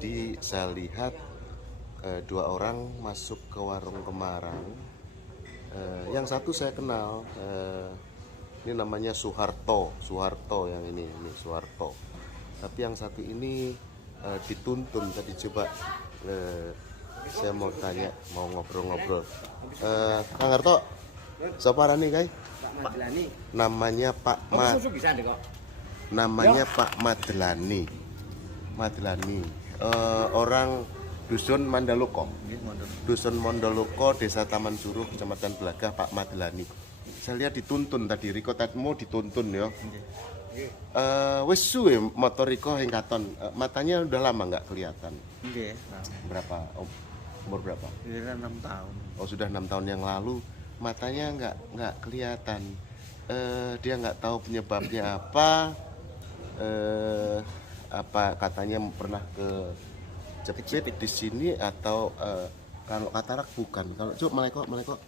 Tadi saya lihat dua orang masuk ke warung Kemarang. Yang satu saya kenal, ini namanya Soeharto yang ini Soeharto. Tapi yang satu ini dituntun. Tadi coba saya mau tanya, mau ngobrol-ngobrol. Kang Harto, siapa nih guys? Namanya Pak Madlani. Orang dusun Mandaloko, Desa Taman Suruh, Kecamatan Belagah, Pak Madlani. Saya lihat dituntun tadi, Riko Tatmo dituntun ya. Wis suwe motor Riko yang katon, matanya udah lama nggak kelihatan. Berapa? Umur berapa? 6 tahun. Oh, sudah 6 tahun yang lalu matanya nggak kelihatan. Dia nggak tahu penyebabnya apa. Apa katanya pernah ke jepit di sini atau kalau katarak bukan. Kalau coba melekok.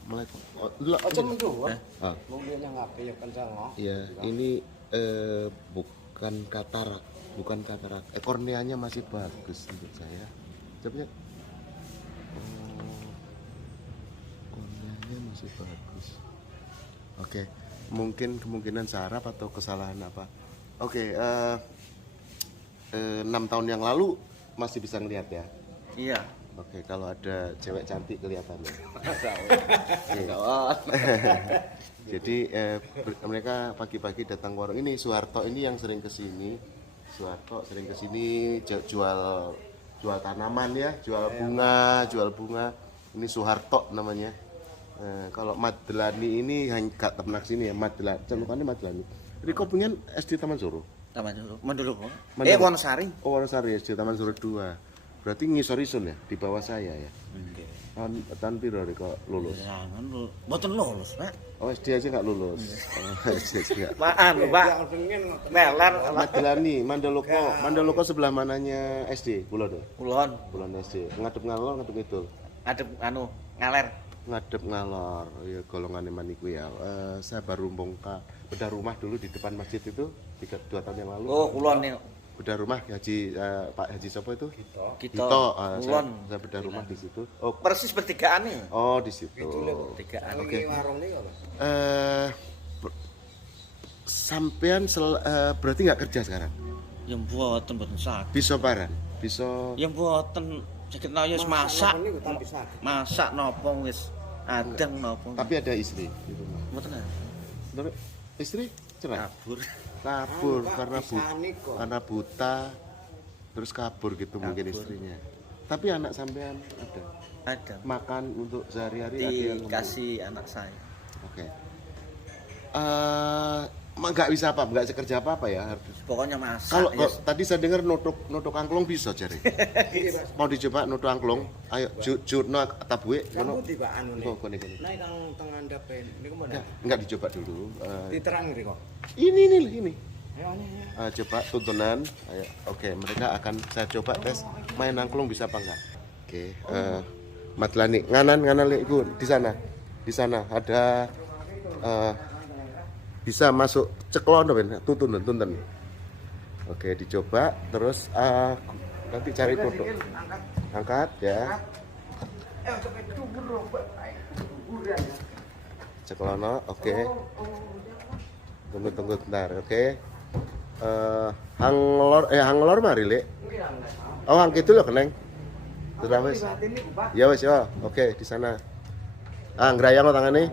Iya, ini bukan katarak. Korneanya masih bagus menurut saya. Coba korneanya masih bagus. Oke, mungkin kemungkinan saraf atau kesalahan apa. Oke, 6 tahun yang lalu masih bisa ngelihat ya? Iya. Oke, kalau ada cewek cantik kelihatannya. Jadi mereka pagi-pagi datang ke warung ini. Soeharto ini yang sering kesini. Jual tanaman ya, jual bunga. Ini Soeharto namanya. Kalau Madlani ini nggak pernah sini ya, Madlani. Celukannya Madlani. Riko punya SD Taman Suruh. Mandaloko. Wonosari. Oh, Wonosari SD Taman Suruh 2. Berarti ngisor-isun ya, di bawah saya ya. Tahun piro Riko lulus? Jangan mboten lulus, Pak. Oh, SD aja nggak lulus. SD aja nggak. Pak. Melar Madlani, Mandaloko sebelah mananya SD? Kulon. Kulon SD. Ngadep ngalor, ngadep itu. Adep ngaler. Ngadep ngalor, ya golongan maniku ya. Saya baru bongkar bedah rumah dulu di depan masjid itu 2 tahun yang lalu. Oh, kulon nih. Bedah rumah Pak Haji Sopo itu? Gito. Saya bedah rumah di situ. Oh, persis bertigaan nih. Oh, di situ. Bertigaan. Oke. Sampean berarti nggak kerja sekarang? Yang mboten sakit. Bisa paran? Bisa. Yang mboten sakit wis masak. Masak napa wis adang napa. Tapi ada istri di rumah. Mboten. Istri cerai? Kabur karena buta terus kabur gitu mungkin istrinya. Tapi anak sampean ada. Makan untuk sehari-hari ada yang dikasih anak saya. Oke. Nggak bisa nggak kerja apa ya. Pokoknya masak. Kalau tadi saya dengar nutuk angklung bisa jare. Mau dicoba nutuk angklung? Ayo jurno tabuke ngono. Kok ngene. Naik kang tengah ndapen niku mana? Enggak dicoba dulu. Diterang riko. Ini. Coba tuntunan. Ayo. Oke, mereka akan saya coba tes main angklung bisa apa enggak. Oke, Madlani nganan iku di sana. Di sana ada bisa masuk ceklon tuntun. Oke, dicoba terus nanti cari foto. Angkat ya. Ceklono, oke. Tunggu bentar, oke. Hanglor mari, Lek. Oh, hang gitu loh, Keneng. Sudah wis. Ya wis ya. Oke, di sana. Ngrayang tangane.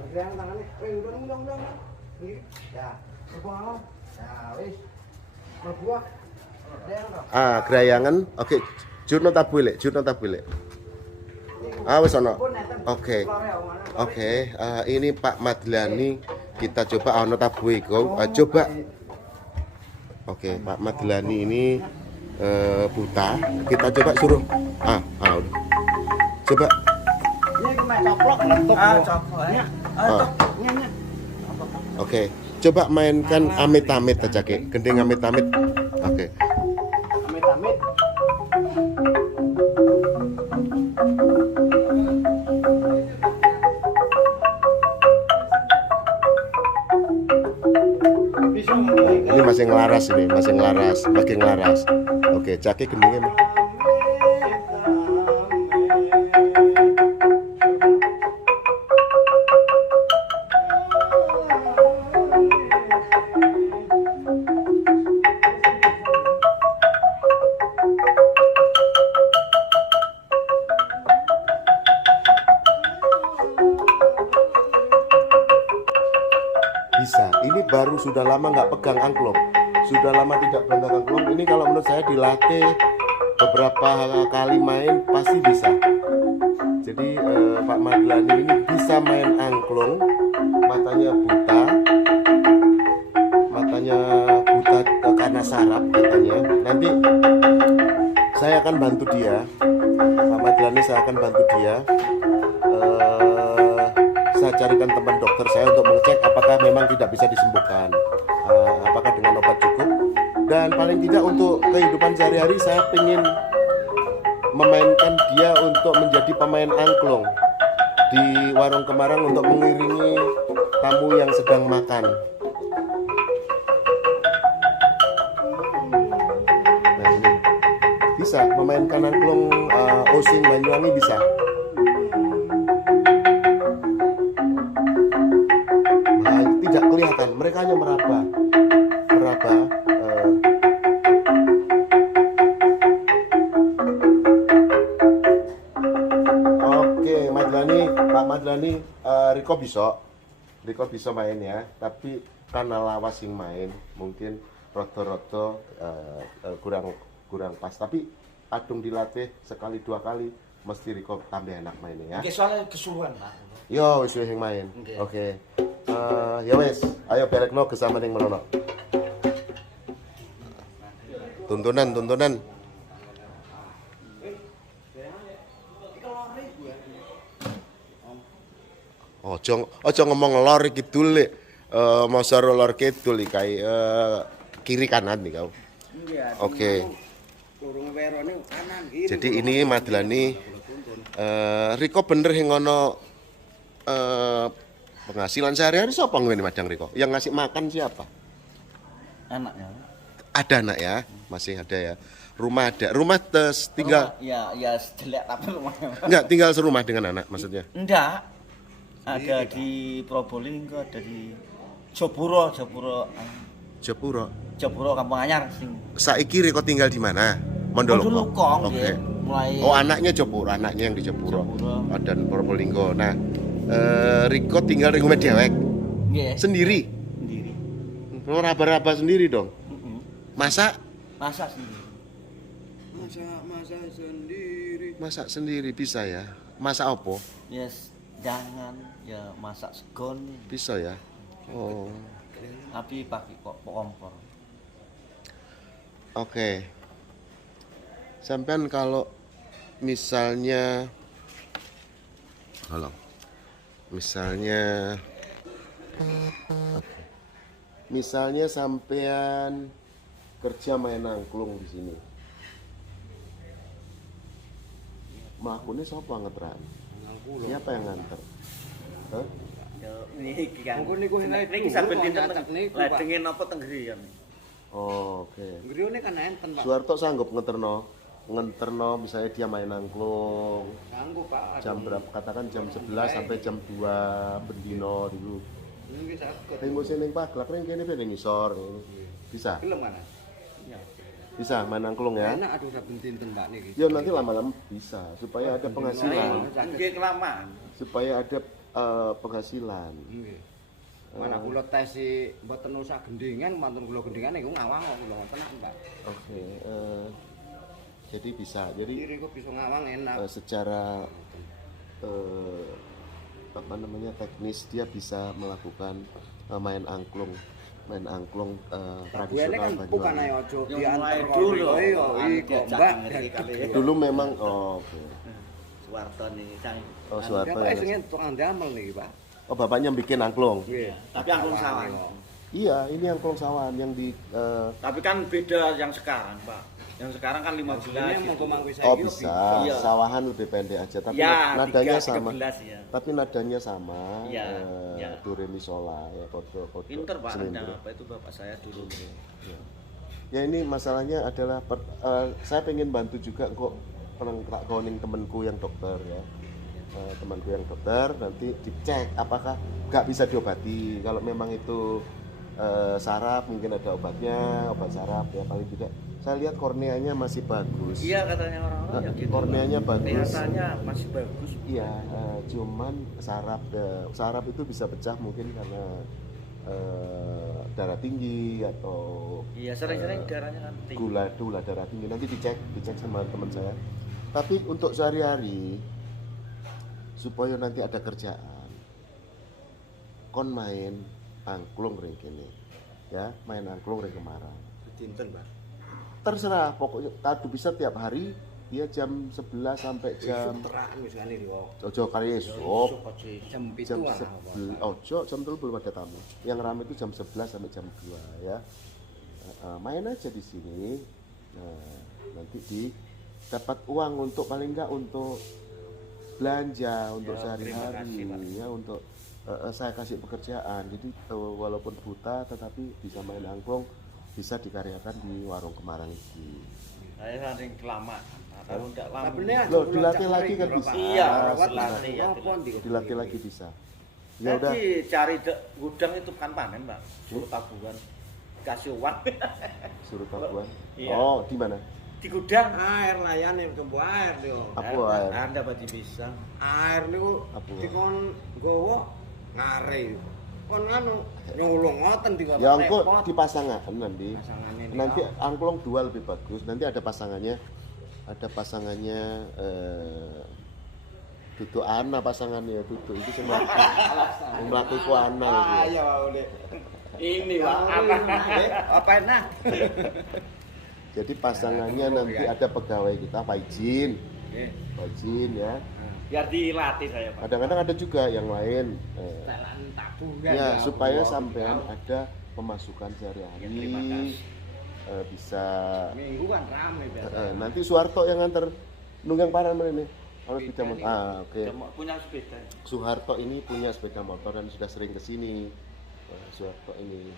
Gerayangan. Oke. Jurno tabuile. Wis ono. Oke. Ini Pak Madlani. Kita coba ono tabuhe iku. Coba. Oke, Pak Madlani ini buta. Kita coba suruh. Coba. Oke, coba mainkan amit-amit aja, Kek. Gending amit-amit. Oke. Amit-amit. Ini masih ngelaras, makin ngelaras. Oke, caki gendingnya. baru sudah lama nggak pegang angklung, sudah lama tidak pegang angklung, ini kalau menurut saya dilatih beberapa kali main pasti bisa. Jadi Pak Madlani ini bisa main angklung, matanya buta karena saraf katanya. Nanti saya akan bantu dia, Pak Madlani, saya akan bantu dia. Saya carikan teman dokter saya untuk mengecek apakah memang tidak bisa disembuhkan, apakah dengan obat cukup. Dan paling tidak untuk kehidupan sehari-hari saya ingin memainkan dia untuk menjadi pemain angklung di warung Kemarang untuk mengiringi tamu yang sedang makan. Nah ini bisa memainkan angklung Osing Banyuwangi bisa. Nah, tidak kelihatan, mereka hanya meraba. Pak Madlani, Riko bisa main ya, tapi karena lawas yang main mungkin roto-roto kurang pas, tapi adung dilatih sekali dua kali mesti Riko tambah enak mainnya ya. Oke, soalnya kesuruhan Pak. Yo wis yang main. Oke. Ya wes, ayo berekno gesama ning melono. Tuntunan. Ojo ngomong lor kidul lek. Masa lor kidul iki kiri kanan nih kau. Oke. Jadi ini Madlani Riko bener yang ngono penghasilan sehari-hari siapa ngene Madang Riko? Yang ngasih makan siapa? Anaknya. Ada anak ya, masih ada ya. Rumah ada. Rumah tinggal. Ya jelek tapi rumahnya. Enggak, tinggal serumah dengan anak maksudnya. Enggak. Ada di Probolinggo, ada di Jopuro Kampung Anyar sing. Saiki Riko tinggal di mana? Mondoloko. Oke. Mulai Anaknya Jopuro, anaknya yang di Jopuro. Dan Probolinggo. Nah, Riko tinggal di rumah dewek. Nggih. Sendiri. Raba-raba sendiri dong. Masak sendiri. Masak sendiri bisa ya. Masak apa? Yes, jangan ya masak segon. Bisa ya. Oh. Tapi pakai kompor. Oke. Sampean kalau misalnya misalnya sampean kerja main angklung di sini. Melakukannya siapa ngeteran? Siapa yang nganter? Hah? Niki kan. Mungkin niku Niki sampeyan dinten ladenge napa tenggrian. Oh, oke. Grione kan enten, Pak. Suwarto sanggup ngeterno misalnya dia main angklung. Sanggup, Pak. Jam berapa? Katakan jam 11 sampai jam 2 bendino dulu. Nggih saged. Ning musim ning Paglak ning kene ning ngisor ngene. Bisa? Gelem mana? Bisa main angklung ya? Enak aduh saben dinten Pak niki. Ya nanti lama-lama bisa supaya ada penghasilan. Nggih kelamaan. Supaya ada penghasilan. Nggih. Mana kula tes mboten usah gendingan, mantun kula gendingan niku ngawang kok kula tenan, Pak. Oke, jadi bisa. Jadi Kiri kok bisa ngawang enak. Secara teknis dia bisa melakukan main angklung tradisional kan bukan Banyuwangi. ayo ojo Yang diantar mulai kok dulu. iya Diajak Mbak. ngeri kali. Dulu memang oke. Suwarto nih sang. Oh, Suwarto Pak ya. sing tukang damel niki, Pak. Oh, bapaknya bikin angklung. Nggih. Tapi angklung sawan. Iya, ini angklung sawan yang di Tapi kan beda yang sekarang, Pak. Yang sekarang kan 15. Ini mau gitu. mangku Oh, bisa. Iya. Sawahan lebih pendek aja tapi Ya, nadanya 3, sama. 13 ya. Tapi nadanya sama. Iya, iya. Do re mi sol la ya podo. Pinter Pak, Selindro. Anda apa itu bapak saya dulu. Ya ini masalahnya adalah saya pengen bantu juga kok tak koning temanku yang dokter ya. Temanku yang dokter nanti dicek apakah nggak bisa diobati. Kalau memang itu saraf mungkin ada obat saraf ya paling tidak. Saya lihat korneanya masih bagus. Iya katanya orang-orang ya gitu. Korneanya bagus. Kelihatannya masih bagus. Iya, cuman saraf itu bisa pecah mungkin karena darah tinggi atau Iya, sering-sering darahnya kan tinggi. gula darah tinggi, nanti dicek sama teman saya. Tapi untuk sehari-hari supaya nanti ada kerjaan, kon main angklung ring kene, ya main angklung ring Kemarang. Dinten, Pak. Terserah, pokoknya tadu bisa tiap hari, ya jam 11 sampai jam Teraan wis ngene lho. ojo kali esok Jam 7 jam lah. 11 ojo jam 3 belum ada tamu. Yang ramai itu jam 11 sampai jam 2 ya. Main aja di sini. Nah, nanti dapat uang untuk paling enggak untuk belanja untuk Ya, terima kasih, Pak. sehari-hari ya, untuk saya kasih pekerjaan. Jadi walaupun buta tetapi bisa main angklung, bisa dikaryakan di warung Kemarang ini. Saya sering kelamaan. Nah, kalau enggak lama. Loh, dilatih lagi kan bisa. Iya, rawat dilatih ya, Dilatih lagi bisa. Ya udah. Jadi cari gudang itu kan panen, Pak. Suruh tabungan. Kasih uang. Suruh tabuan. Iya. Oh, di mana? Di gudang. Air layane tumbuh air yo. Apa air? Anda berarti bisa. Air niku Apa? dikon gowo ngare. Kon anu nyulung ngoten dikon. Ya engko dipasangan nanti. Pasangane niku. Nanti angklung dua lebih bagus. Nanti ada pasangannya. Ada pasangannya Dudu Ana pasangannya Dudu itu sama melakukan Ana itu. Iya, Pak Uli. Ini Pak, apa nah? Jadi pasangannya nanti ada pegawai kita Pak Ijin. Pak Ijin ya. Biar dilatih saya, Pak. Kadang-kadang ada juga yang lain. Dalan tabungan. Ya supaya sampean ada pemasukan Ya, terima sehari-hari. kasih. Bisa Minggu kan rame biasa. nanti Suharto yang nganter nunggang paran ini kalau sepeda motor. Oke. Punya sepeda. Suharto ini punya sepeda motor dan sudah sering kesini. Suharto ini,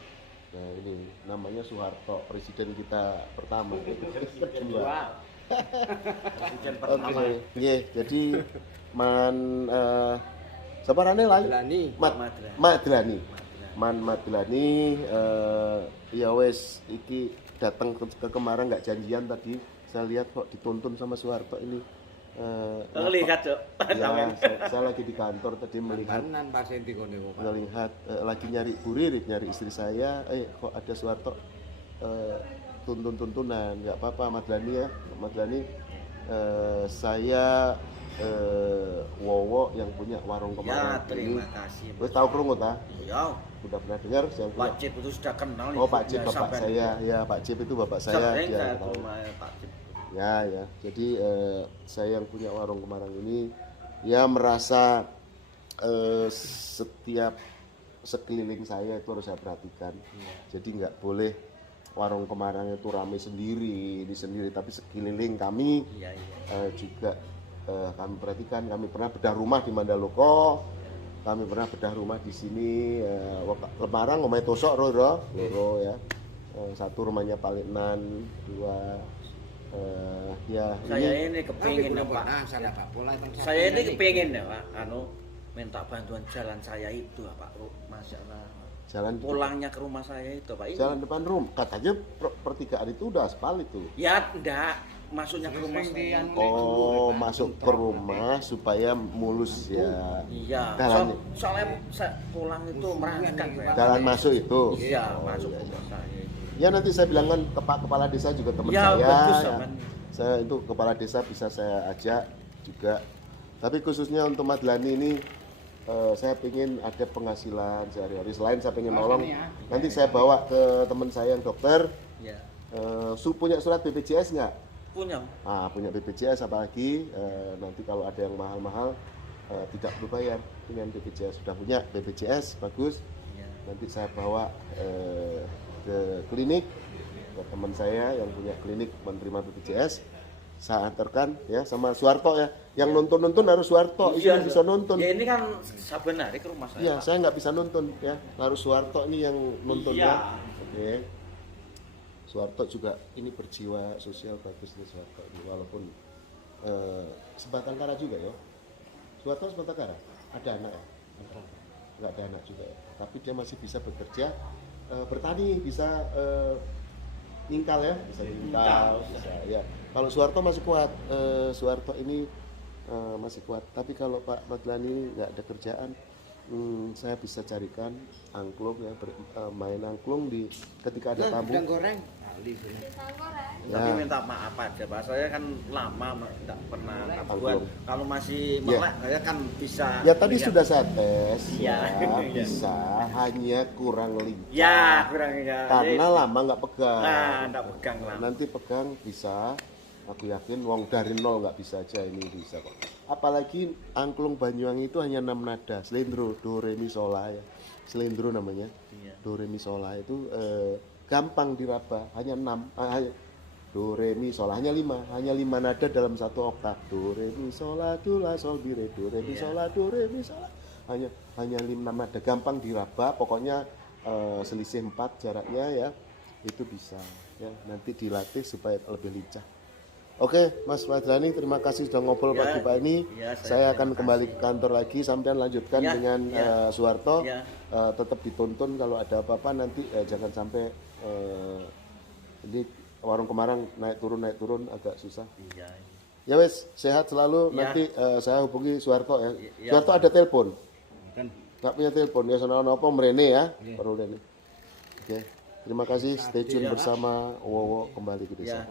nah ini namanya Suharto, presiden kita pertama. Kedua. Presiden Oke. pertama. Iya, jadi siapa rane lali? Belani. Madlani. Madlani ya wes iki datang ke Kemarang nggak janjian tadi. Saya lihat kok dituntun sama Suharto ini. Lihat, Cok. Ya, saya lagi di kantor tadi melihat Kanan pasien di kono Pak. melihat lagi nyari Buririt, nyari istri saya. Kok ada Suharto tuntun-tuntunan. Nggak apa-apa Madlani ya, Madlani. Saya Wowo yang punya warung Ya, Kemarang terima ini. kasih. Wes tahu krungu ta? Ya, Udah pernah dengar saya Pak punya. Cip itu sudah kenal. Oh Pak Cip Ya, bapak sampai- saya, ya Pak Cip itu bapak saya. Sering Dia saya ke tahu. rumah Pak Cip. Ya, jadi saya yang punya warung Kemarang ini ya merasa setiap sekeliling saya itu harus saya perhatikan. Jadi nggak boleh warung Kemarang itu ramai sendiri, di sendiri, tapi sekeliling kami Iya, iya. juga kami perhatikan. Kami pernah bedah rumah di Mandalika, kami pernah bedah rumah di sini Lemarang, omahe Tosok loro ya. Satu rumahnya Paliknan, dua ya Saya ini kepingin ya, Pak. Salah Pak Pola kan. Saya ini kepingin ya, Pak. Minta bantuan jalan saya itu, Pak. Masalah jalan pulangnya ke rumah saya itu, Pak. Ini. jalan depan rumah katanya pertigaan itu udah aspal itu. Ya, enggak. Masuknya ke rumah saya. Oh, masuk ke rumah supaya mulus ya. Iya. Jalan- Soalnya saya pulang itu merangkak, Pak. Jalan masuk itu. Iya, Oh, masuk iya, ke rumah saya. Ya nanti saya bilangkan ke Pak Kepala Desa juga teman Ya, saya. bagus, Ya. Aman. Saya itu Kepala Desa bisa saya ajak juga. Tapi khususnya untuk Madlani ini saya ingin ada penghasilan sehari-hari. Selain saya ingin nolong, nanti saya bawa ke teman saya yang dokter. Ya. Punya surat BPJS nggak? Punya. Punya BPJS apalagi nanti kalau ada yang mahal-mahal tidak perlu bayar dengan BPJS. Sudah punya BPJS bagus. Ya. Nanti saya bawa ke klinik ke teman saya yang punya klinik menerima BPJS. Saya antarkan ya sama Suharto ya. Yang nonton harus Suharto. Ini yang bisa nonton. Ya ini kan saben hari ke rumah saya. Iya, Pak. saya nggak bisa nonton ya. Harus Suharto ini yang nonton Iya. ya. Oke. Suharto juga ini berjiwa sosial bagus nih Suharto ini walaupun sebatang kara juga ya. Suharto sebatang kara. Ada anak ya? Nggak ada anak juga ya. Tapi dia masih bisa bekerja, bertani, bisa ngingkal ya, bisa ngingkal, bisa ya. Kalau Suharto masih kuat, Suharto ini masih kuat. Tapi kalau Pak Madlani ini nggak ada kerjaan, saya bisa carikan angklung ya, main angklung di ketika ada tamu. Udang goreng. Ahli sini. Tapi Ya. minta maaf aja Pak, saya kan lama tidak pernah Angklung. buat. Kalau masih Ya. melek saya kan bisa. Ya tadi melihat. sudah saya tes, Iya. ya bisa, hanya kurang lincah. Ya, kurang ya. Karena lama nggak pegang. Nah, enggak pegang lah. Nanti pegang bisa, aku yakin wong dari nol nggak bisa aja ini bisa kok. Apalagi angklung Banyuwangi itu hanya 6 nada, slendro, do, re, mi, sol, la ya. Slendro namanya. Iya. Do, re, mi, sol, la itu gampang diraba, hanya 6. Do, re, mi, sol, la. Hanya 5 nada dalam satu oktav. Do, re, mi, sol, la, do, la, sol, di, re, do, re, mi, sol, la, do, re, mi, sol, la. Hanya 5 nada, gampang diraba, pokoknya selisih 4 jaraknya ya. Itu bisa ya, nanti dilatih supaya lebih lincah. Oke, Mas Fadrani, terima kasih sudah ngobrol Ya, pagi Pak ini. ya, saya saya akan terima kembali ke kantor lagi, sampean lanjutkan Ya, dengan ya. Soeharto. Ya. Tetap dituntun kalau ada apa-apa nanti jangan sampai ini warung Kemarang naik turun agak susah. Iya. Ya wes, sehat selalu. Ya. Nanti saya hubungi Soeharto ya. Ya. Soeharto ada telepon. Kan Nggak punya telepon ya, sono apa mrene ya. Perlu Oke. Terima kasih, stay tune Ya. bersama Wowo kembali ke desa. Ya.